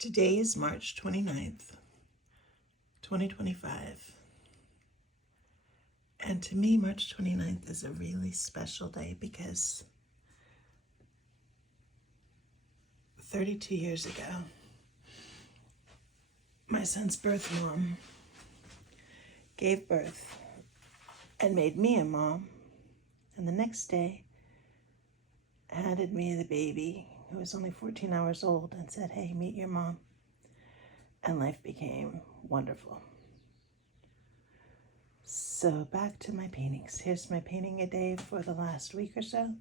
Today is March 29th, 2025. And to me, March 29th is a really special day because 32 years ago, my son's birth mom gave birth and made me a mom. And the next day, handed me the baby, who was only 14 hours old, and said, "Hey, meet your mom." And life became wonderful. So back to my paintings. Here's my painting a day for the last week or so.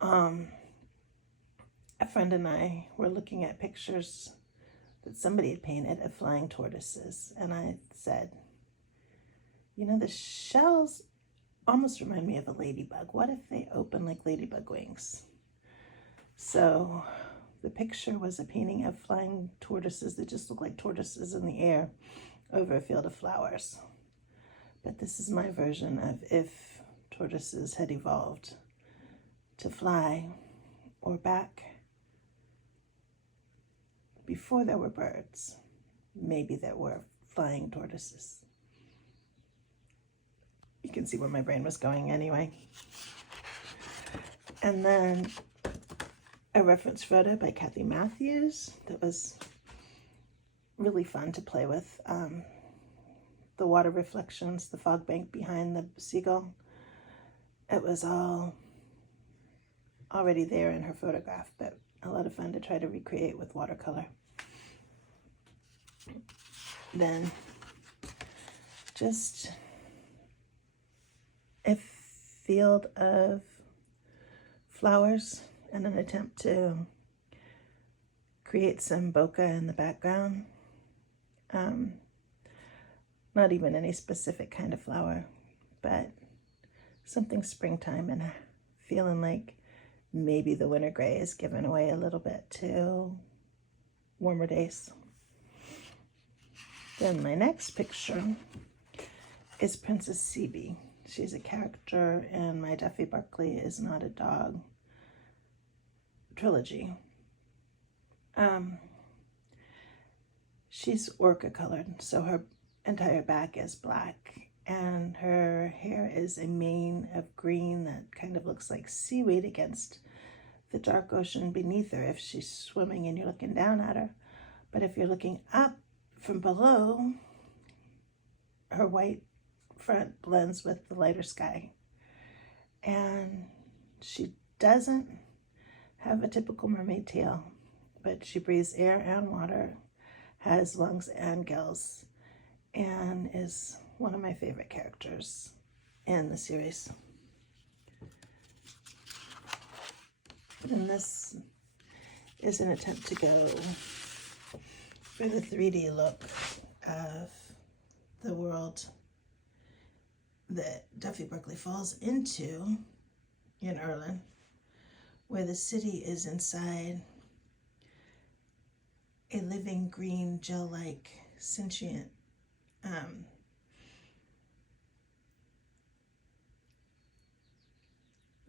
A friend and I were looking at pictures that somebody had painted of flying tortoises. And I said, you know, the shells almost remind me of a ladybug. What if they open like ladybug wings? So the picture was a painting of flying tortoises that just look like tortoises in the air over a field of flowers. But this is my version of if tortoises had evolved to fly or back before there were birds. Maybe there were flying tortoises. You can see where my brain was going anyway. And then a reference photo by Kathy Matthews that was really fun to play with. The water reflections, the fog bank behind the seagull. It was all already there in her photograph, but a lot of fun to try to recreate with watercolor. Then just a field of flowers and an attempt to create some bokeh in the background. Not even any specific kind of flower, but something springtime and feeling like maybe the winter gray is given away a little bit to warmer days. Then my next picture is Princess Seabee. She's a character in my Duffy Barkley Is Not a Dog trilogy. She's orca colored, so her entire back is black, and her hair is a mane of green that kind of looks like seaweed against the dark ocean beneath her if she's swimming and you're looking down at her. But if you're looking up from below, her white front blends with the lighter sky. And she doesn't have a typical mermaid tail, but she breathes air and water, has lungs and gills, and is one of my favorite characters in the series. And this is an attempt to go for the 3D look of the world that Duffy Barkley falls into in Erlen, where the city is inside a living green gel-like sentient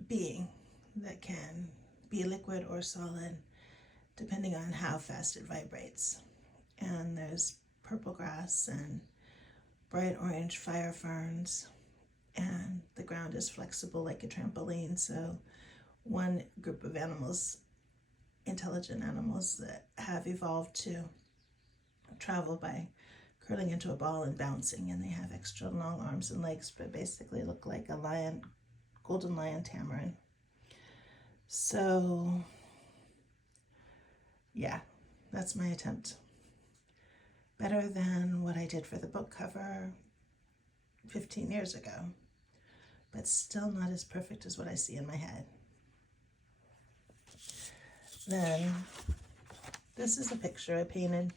being that can be liquid or solid depending on how fast it vibrates. And there's purple grass and bright orange fire ferns, and the ground is flexible like a trampoline. So one group of animals, intelligent animals that have evolved to travel by curling into a ball and bouncing, and they have extra long arms and legs, but basically look like a lion, golden lion tamarin. So yeah, that's my attempt. Better than what I did for the book cover 15 years ago, but still not as perfect as what I see in my head. Then this is a picture I painted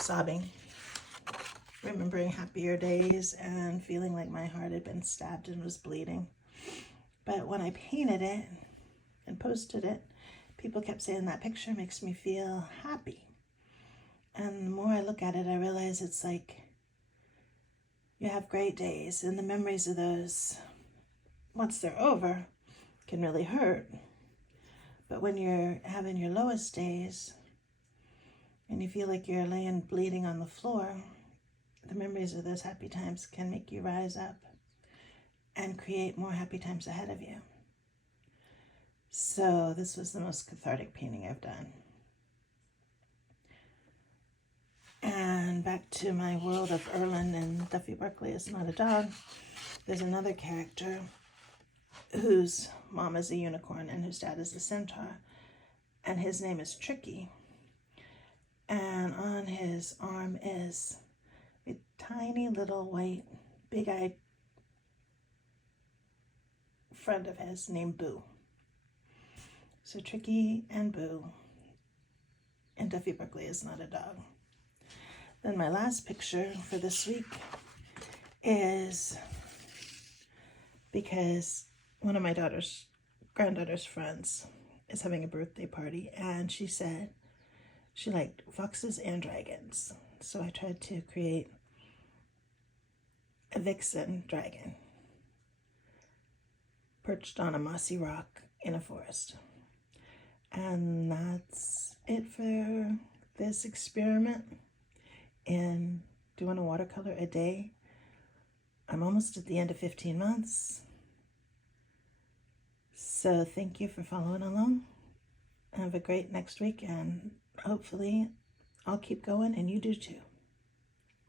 sobbing, remembering happier days and feeling like my heart had been stabbed and was bleeding. But when I painted it and posted it, people kept saying that picture makes me feel happy. And the more I look at it, I realize it's like you have great days, and the memories of those, once they're over, can really hurt. But when you're having your lowest days, and you feel like you're laying bleeding on the floor, the memories of those happy times can make you rise up and create more happy times ahead of you. So this was the most cathartic painting I've done. And back to my world of Erlen and Duffy Barkley is not a dog. There's another character whose mom is a unicorn and whose dad is a centaur. And his name is Tricky. And on his arm is a tiny little white, big-eyed friend of his named Boo. So Tricky and Boo, and Duffy Barkley is not a dog. Then my last picture for this week is because one of my granddaughter's friends is having a birthday party, and she said she liked foxes and dragons. So I tried to create a vixen dragon perched on a mossy rock in a forest. And that's it for this experiment in doing a watercolor a day. I'm almost at the end of 15 months. So thank you for following along. Have a great next week, and hopefully I'll keep going and you do too.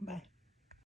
Bye.